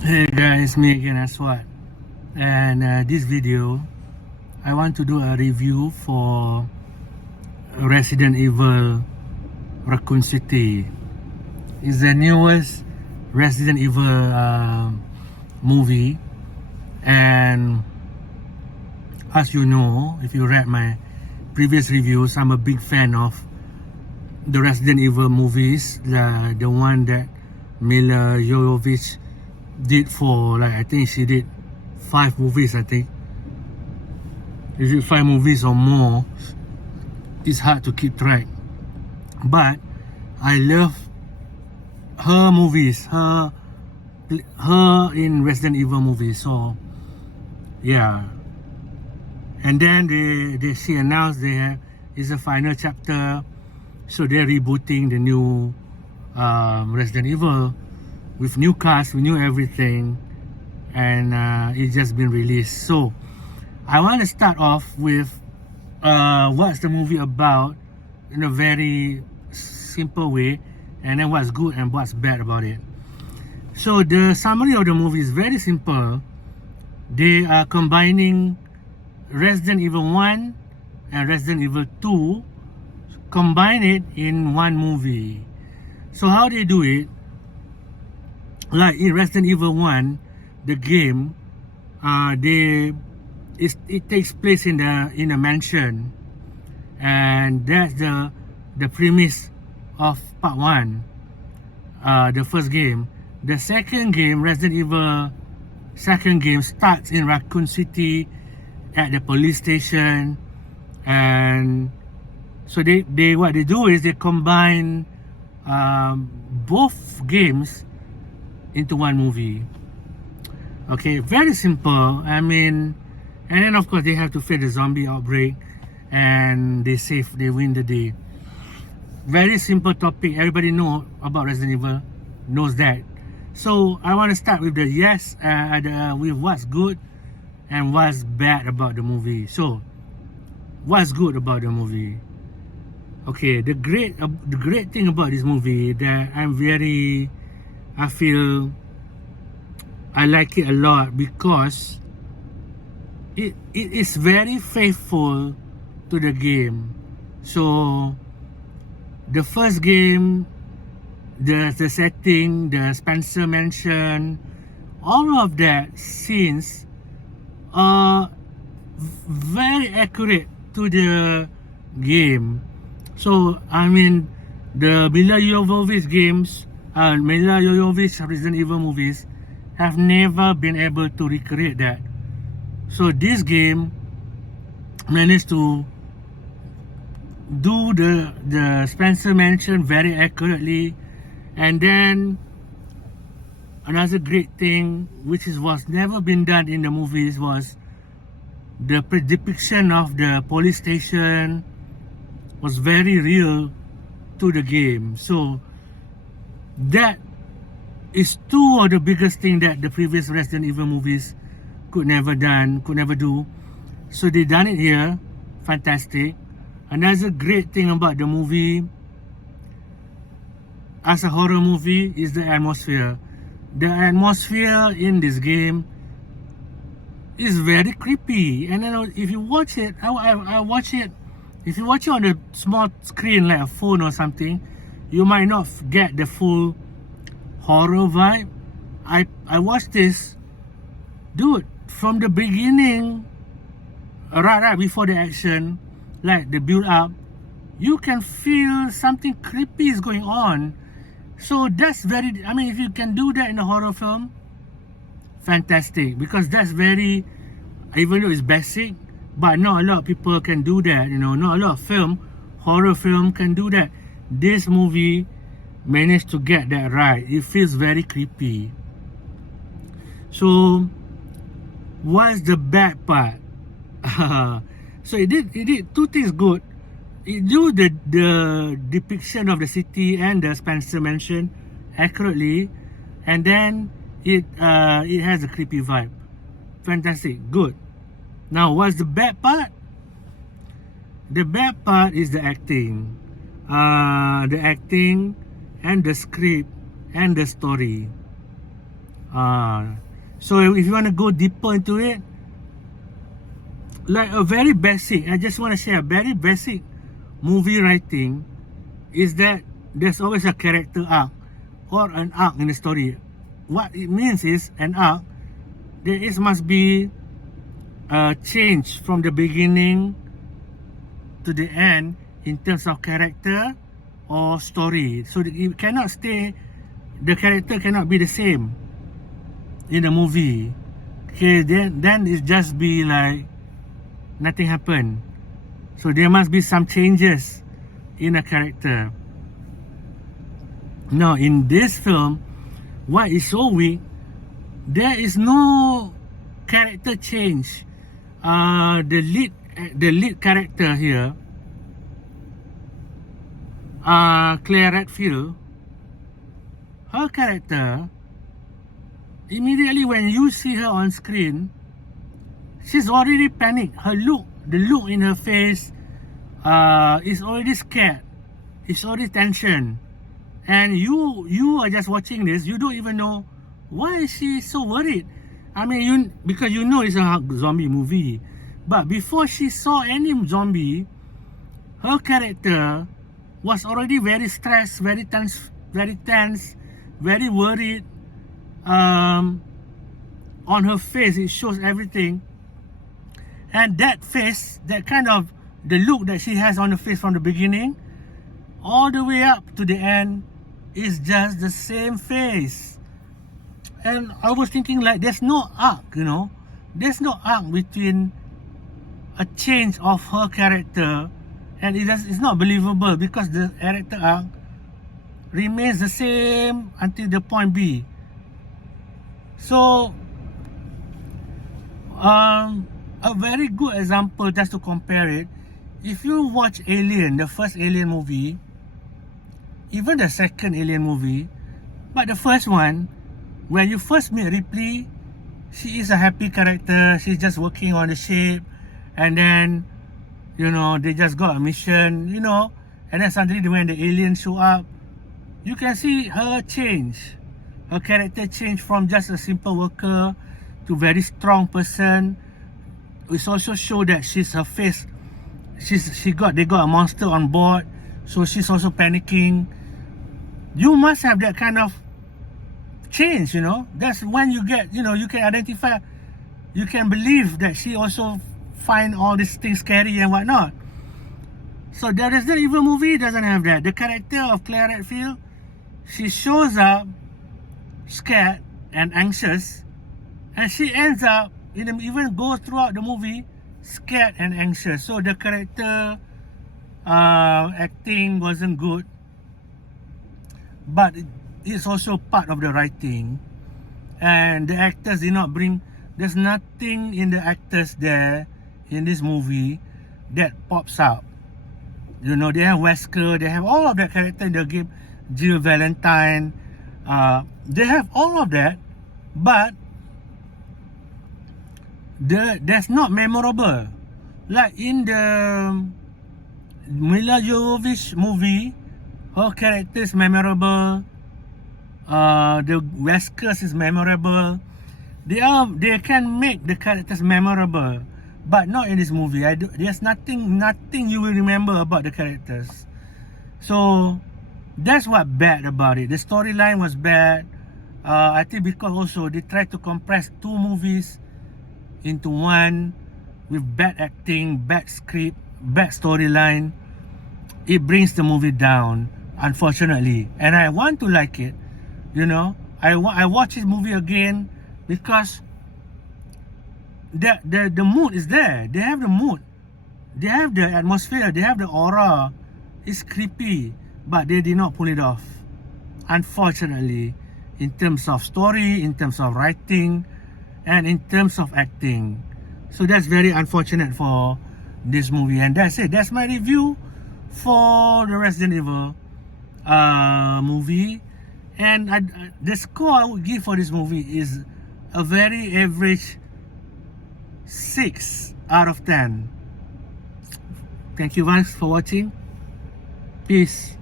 Hey guys, me again as what. And this video, I want to do a review for Resident Evil Raccoon City. It's the newest Resident Evil movie, and as you know, if you read my previous reviews, I'm a big fan of the Resident Evil movies, the one that Mila Jovovich did for, like, I think she did 5 movies. I think if you 5 movies or more, it's hard to keep track, but I love her movies, her in Resident Evil movies. So yeah, and then she announced there is a final chapter, so they're rebooting the new Resident Evil with new cast, with new everything, and it's just been released. So I want to start off with what's the movie about in a very simple way, and then what's good and what's bad about it. So the summary of the movie is very simple. They are combining Resident Evil 1 and Resident Evil 2, combine it in one movie. So how they do it, like in Resident Evil 1, the game, it takes place in a mansion, and that's the premise of part 1, the first game. The second game, Resident Evil second game, starts in Raccoon City at the police station, and so they what they do is they combine both games into one movie. Okay, very simple. I mean, and then of course they have to fight the zombie outbreak, and they win the day. Very simple topic. Everybody know about Resident Evil, knows that. So I want to start with with what's good and what's bad about the movie. So what's good about the movie? Okay, the great thing about this movie that I feel I like it a lot, because it is very faithful to the game. So the first game, the setting, the Spencer Mansion, all of that scenes are very accurate to the game. So I mean, the Mila Jovovich games, Mila Jovovich Resident Evil movies have never been able to recreate that. So this game managed to do the Spencer Mansion very accurately. And then another great thing, which was never been done in the movies, was the depiction of the police station was very real to the game. So that is two of the biggest thing that the previous Resident Evil movies could never do. So they done it here. Fantastic. Another great thing about the movie, as a horror movie, is the atmosphere. The atmosphere in this game is very creepy, and then if you watch it, I watch it. If you watch it on a small screen like a phone or something, you might not get the full horror vibe. I watched this, dude, from the beginning, right before the action, like the build up, you can feel something creepy is going on. So that's very, I mean, if you can do that in a horror film, fantastic, because that's very, even though it's basic, but not a lot of people can do that, not a lot of horror film can do that. This movie managed to get that right. It feels very creepy. So what's the bad part? So it did two things good. It do the depiction of the city and the Spencer Mansion accurately, and then it has a creepy vibe. Fantastic, good. Now what's the bad part? The bad part is the acting. The acting and the script and the story. So if you want to go deeper into it, like a very basic, I just want to share a very basic movie writing is that there's always a character arc or an arc in the story. What it means is an arc, must be a change from the beginning to the end in terms of character or story. So it cannot stay, the character cannot be the same in the movie. Okay, then it just be like nothing happened. So there must be some changes in a character. Now in this film, what is so weak, there is no character change. The lead character here, Claire Redfield, her character, immediately when you see her on screen, she's already panicked. The look in her face is already scared. It's already tension. And you are just watching this, you don't even know why is she so worried. I mean, because you know it's a zombie movie. But before she saw any zombie, her character was already very stressed, very tense, very worried. On her face, it shows everything. And that face, that kind of the look that she has on the face from the beginning all the way up to the end is just the same face. And I was thinking, like, there's no arc, you know, there's no arc between a change of her character, and it's not believable because the character arc remains the same until the point B. So a very good example, just to compare it, if you watch Alien, the first Alien movie, even the second Alien movie, but the first one, when you first meet Ripley, she is a happy character. She's just working on the ship, and then, you know, they just got a mission, you know, and then suddenly when the aliens show up, you can see her change. Her character change from just a simple worker to very strong person. It also show that her face, they got a monster on board, so she's also panicking. You must have that kind of change, you know. That's when you get, you know, you can identify, you can believe that she also find all these things scary and whatnot. So the Resident Evil movie doesn't have that. The character of Claire Redfield, she shows up scared and anxious, and she ends up, even goes throughout the movie scared and anxious. So the character acting wasn't good, but it's also part of the writing. And the actors did not bring, there's nothing in the actors there in this movie that pops out. You know, they have Wesker, they have all of that character in the game, Jill Valentine, they have all of that, but that's not memorable. Like in the Mila Jovovich movie, her character is memorable. The Weskers is memorable. They can make the characters memorable, but not in this movie. There's nothing you will remember about the characters. So that's what bad about it. The storyline was bad. I think because also they tried to compress two movies into one with bad acting, bad script, bad storyline. It brings the movie down, unfortunately. And I want to like it, you know. I watch this movie again because the mood is there. They have the mood, they have the atmosphere, they have the aura. It's creepy, but they did not pull it off, unfortunately, in terms of story, in terms of writing, and in terms of acting. So that's very unfortunate for this movie. And that's it. That's my review for the Resident Evil movie. And the score I would give for this movie is a very average 6 out of 10. Thank you guys for watching. Peace.